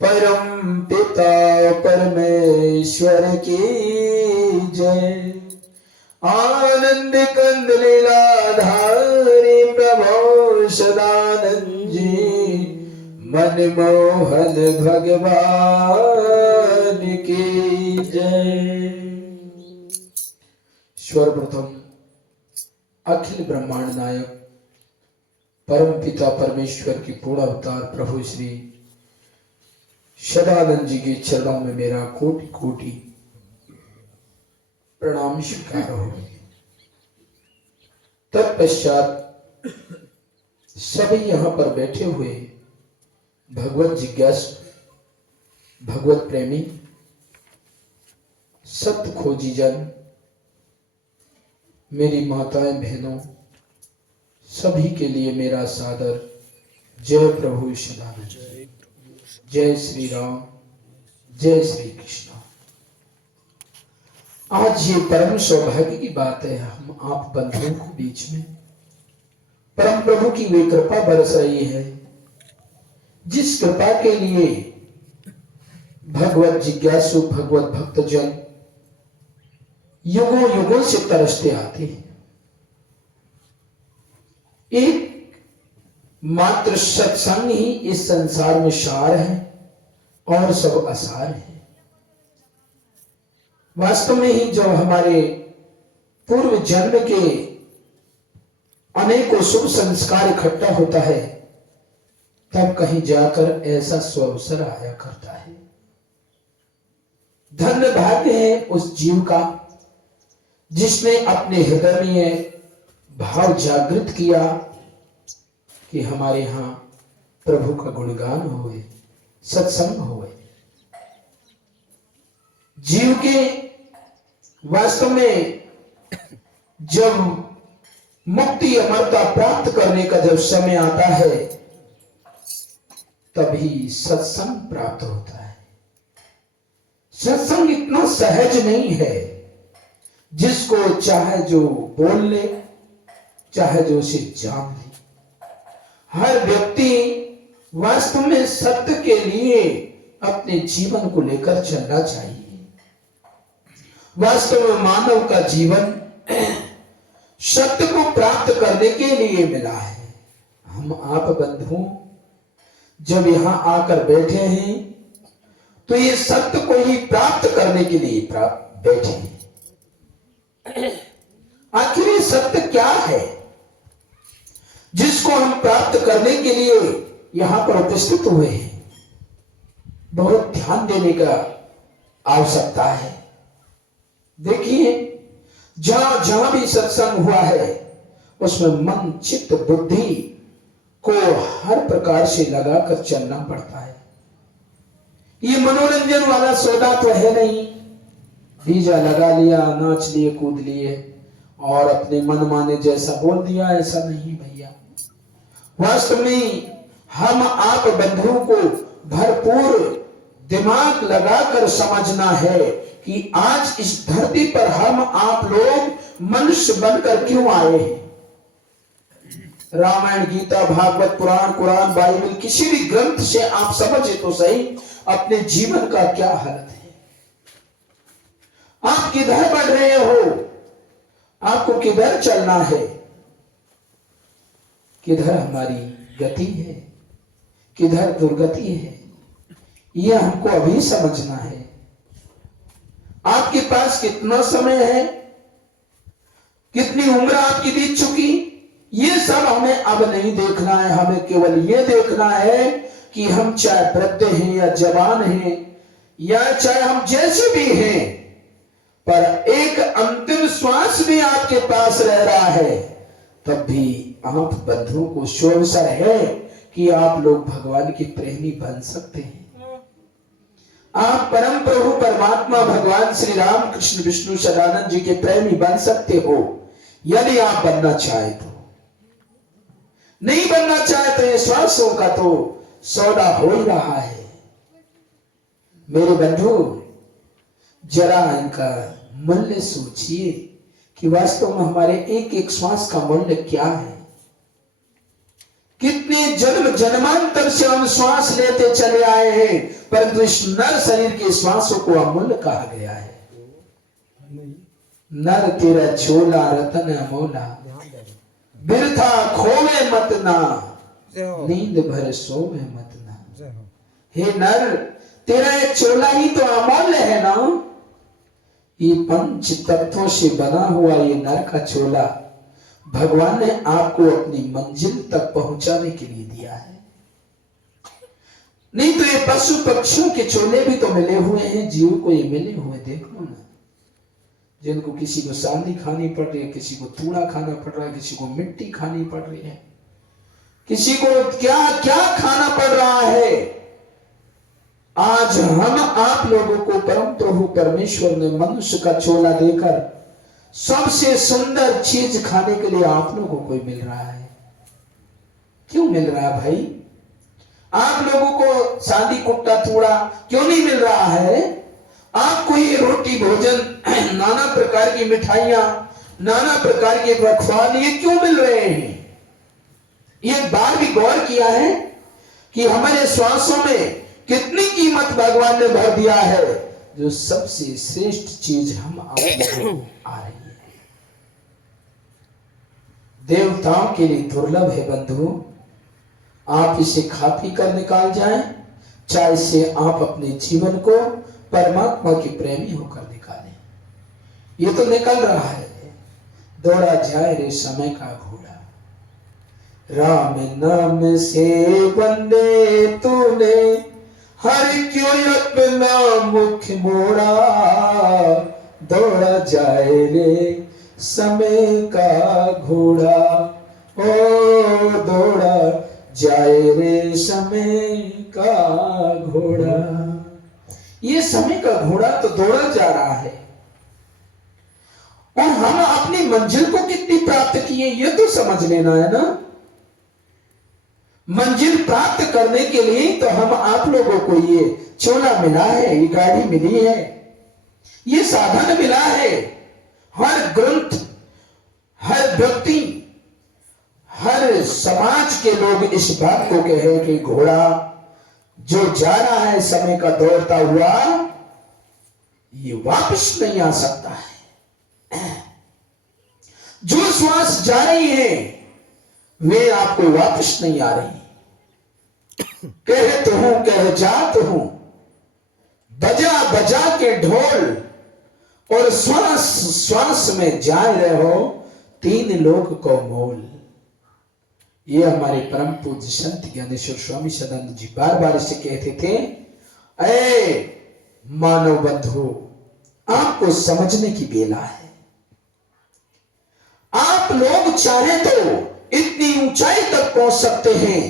परम पिता परमेश्वर की जय। आनंद कंद लीलाधारी प्रभु सदानंद जी, मनमोहन भगवान की जय। सर्वप्रथम अखिल ब्रह्मांड नायक परम पिता परमेश्वर की पूर्ण अवतार प्रभु श्री सदानंद जी के चरणों में मेरा कोटि कोटि प्रणाम स्वीकार हो। तत्पश्चात सभी यहां पर बैठे हुए भगवत जिज्ञासु, भगवत प्रेमी, सत्य खोजी जन, मेरी माताएं बहनों, सभी के लिए मेरा सादर जय प्रभु सदानंद, जय श्री राम, जय श्री कृष्ण। आज ये परम सौभाग्य की बात है, हम आप बंधुओं के बीच में परम प्रभु की वे कृपा बरस रही है जिस कृपा के लिए भगवत जिज्ञासु, भगवत भक्तजन युगों युगों से तरसते आते हैं। एक मात्र सत्संग ही इस संसार में सार है और सब असार है। वास्तव में ही जब हमारे पूर्व जन्म के अनेकों शुभ संस्कार इकट्ठा होता है तब कहीं जाकर ऐसा स्वअवसर आया करता है। धन्य भाग्य है उस जीव का जिसने अपने हृदय में भाव जागृत किया कि हमारे यहां प्रभु का गुणगान होए, सत्संग होए। जीव के वास्तव में जब मुक्ति अमरता प्राप्त करने का जब समय आता है तभी सत्संग प्राप्त होता है। सत्संग इतना सहज नहीं है, जिसको चाहे जो बोल ले, चाहे जो उसे जान ले। हर व्यक्ति वास्तव में सत्य के लिए अपने जीवन को लेकर चलना चाहिए। वास्तव में मानव का जीवन सत्य को प्राप्त करने के लिए मिला है। हम आप बंधु जब यहां आकर बैठे हैं तो ये सत्य को ही प्राप्त करने के लिए बैठे हैं। आखिर ये सत्य क्या है जिसको हम प्राप्त करने के लिए यहां पर उपस्थित हुए हैं? बहुत ध्यान देने का आवश्यकता है। देखिए, जहां जहां भी सत्संग हुआ है उसमें मन, चित्त, बुद्धि को हर प्रकार से लगाकर चलना पड़ता है। ये मनोरंजन वाला सौदा तो है नहीं, डीजा लगा लिया, नाच लिए, कूद लिए और अपने मन माने जैसा बोल दिया, ऐसा नहीं भैया। वास्तव में हम आप बंधुओं को भरपूर दिमाग लगाकर समझना है कि आज इस धरती पर हम आप लोग मनुष्य बनकर क्यों आए हैं। रामायण, गीता, भागवत, पुराण, कुरान, बाइबल, किसी भी ग्रंथ से आप समझे तो सही अपने जीवन का क्या हालत है। आप किधर बढ़ रहे हो, आपको किधर चलना है, किधर हमारी गति है, किधर दुर्गति है, यह हमको अभी समझना है। आपके पास कितना समय है, कितनी उम्र आपकी बीत चुकी, ये सब हमें अब नहीं देखना है। हमें केवल ये देखना है कि हम चाहे वृद्ध हैं या जवान हैं या चाहे हम जैसे भी हैं, पर एक अंतिम श्वास भी आपके पास रह रहा है, तब भी आप बंधुओं को शुभअवसर है कि आप लोग भगवान के प्रेमी बन सकते हैं। आप परम प्रभु परमात्मा भगवान श्री राम, कृष्ण, विष्णु, सदानंद जी के प्रेमी बन सकते हो यदि आप बनना चाहे तो। नहीं बनना चाहे तो ये श्वासों का तो सौदा हो ही रहा है। मेरे बंधु, जरा इनका मूल्य सोचिए कि वास्तव में हमारे एक एक श्वास का मूल्य क्या है। कितने जन्म जन्मांतर से हम श्वास लेते चले आए हैं, परंतु इस नर शरीर के श्वासों को अमूल्य कहा गया है। नर तेरा झोला रतन अमोला, बिरथा खोवे मत ना, नींद भर सोवे मत ना। हे नर, तेरा ये चोला ही तो अमूल्य है ना। ये पंच तत्वों से बना हुआ ये नर का चोला भगवान ने आपको अपनी मंजिल तक पहुंचाने के लिए दिया है। नहीं तो ये पशु पक्षियों के चोले भी तो मिले हुए हैं, जीव को ये मिले हुए देख लो ना, जिनको किसी को सांदी खानी पड़ रही है, किसी को तूड़ा खाना पड़ रहा है, किसी को मिट्टी खानी पड़ रही है, किसी को क्या क्या खाना पड़ रहा है। आज हम आप लोगों को परम प्रभु परमेश्वर ने मनुष्य का चोला देकर सबसे सुंदर चीज खाने के लिए आप लोगों को मिल रहा है। क्यों मिल रहा है भाई? आप लोगों को सांदी कुट्टा तूड़ा क्यों नहीं मिल रहा है? आपको ये रोटी भोजन नाना प्रकार की मिठाइयां, नाना प्रकार के पकवान ये क्यों मिल रहे हैं? ये बार भी गौर किया है कि हमारे श्वासों में कितनी कीमत भगवान ने भर दिया है, जो सबसे श्रेष्ठ चीज हम आप लोगों को आ रही है। देवताओं के लिए दुर्लभ है बंधु। आप इसे खा पी कर निकाल जाएं, चाहे से आप अपने जीवन को परमात्मा के प्रेमी होकर निकालें। ये तो निकल रहा है, दौड़ा जाए रे समय का घोड़ा, राम नाम से बंदे तूने हर क्यों अपना मुख मोड़ा, दौड़ा जाए रे समय का घोड़ा, ओ दौड़ा जाए रे समय का घोड़ा। ये समय का घोड़ा तो दौड़ा जा रहा है, और हम अपनी मंजिल को कितनी प्राप्त किए ये तो समझ लेना है ना। मंजिल प्राप्त करने के लिए तो हम आप लोगों को ये चोला मिला है, ये गाड़ी मिली है, ये साधन मिला है। हर ग्रंथ, हर व्यक्ति, हर समाज के लोग इस बात को कहे कि घोड़ा जो जा रहा है समय का दौड़ता हुआ, ये वापस नहीं आ सकता है। जो श्वास जा रही है वे आपको वापस नहीं आ रही। कह तो हूं, कह जात हूं, बजा बजा के ढोल, और श्वास श्वास में जाए रहो, तीन लोक को मोल। ये हमारे परम पूज्य संत ज्ञानेश्वर स्वामी सदानंद जी बार बार इसे कहते थे। ऐ मानव बंधु, आपको समझने की बेला है। आप लोग चाहे तो इतनी ऊंचाई तक पहुंच सकते हैं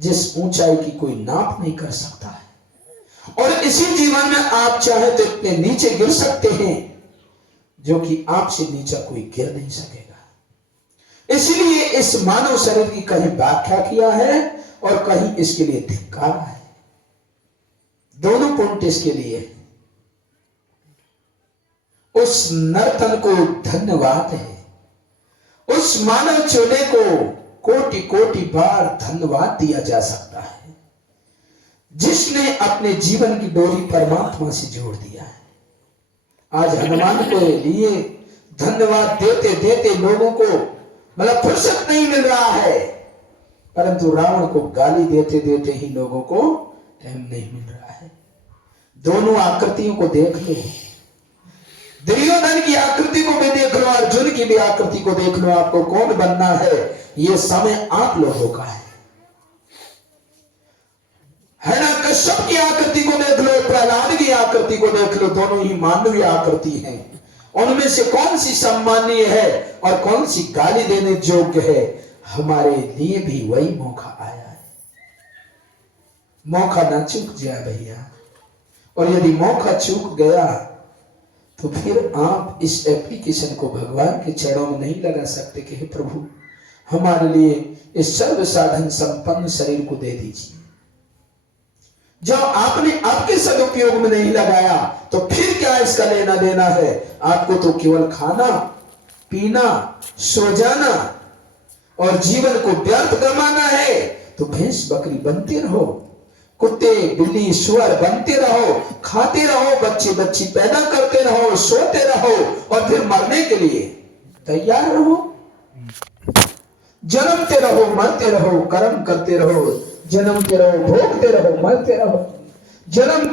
जिस ऊंचाई की कोई नाप नहीं कर सकता है, और इसी जीवन में आप चाहे तो इतने नीचे गिर सकते हैं जो कि आपसे नीचा कोई गिर नहीं सकेगा। इसलिए इस मानव शरीर की कहीं व्याख्या किया है और कहीं इसके लिए धिक्कारा है। दोनों पॉइंट इसके लिए। उस नर्तन को धन्यवाद है, उस मानव चोले को कोटि कोटि बार धन्यवाद दिया जा सकता है, जिसने अपने जीवन की डोरी परमात्मा से जोड़ दिया है। आज हनुमान को लिए धन्यवाद देते देते लोगों को मतलब फुर्सत नहीं मिल रहा है, परंतु रावण को गाली देते देते ही लोगों को टाइम नहीं मिल रहा है। दोनों आकृतियों को देख लो, दुर्योधन की आकृति को भी देख लो, अर्जुन की भी आकृति को देख लो। आपको कौन बनना है, ये समय आप लोगों का है। हिरण्यकश्यप की आकृति को देख लो, प्रहलाद की आकृति को देख लो, दोनों ही मानवीय आकृति हैं। उनमें से कौन सी सम्मानीय है और कौन सी गाली देने योग्य है? हमारे लिए भी वही मौका आया है। मौका ना चूक जाए भैया, और यदि मौका चूक गया तो फिर आप इस एप्लीकेशन को भगवान के चरणों में नहीं लगा सकते कि हे प्रभु हमारे लिए इस सर्व साधन संपन्न शरीर को दे दीजिए। जब आपने आपके सदुपयोग में नहीं लगाया तो फिर क्या इसका लेना देना है? आपको तो केवल खाना पीना, सो जाना और जीवन को व्यर्थ गंवाना है। तो भैंस बकरी बनते रहो, कुत्ते बिल्ली सुअर बनते रहो, खाते रहो, बच्चे बच्ची पैदा करते रहो, सोते रहो और फिर मरने के लिए तैयार रहो। जन्मते रहो, मरते रहो, कर्म करते रहो, जन्मते रहो, भोगते रहो, मरते रहो, जन्म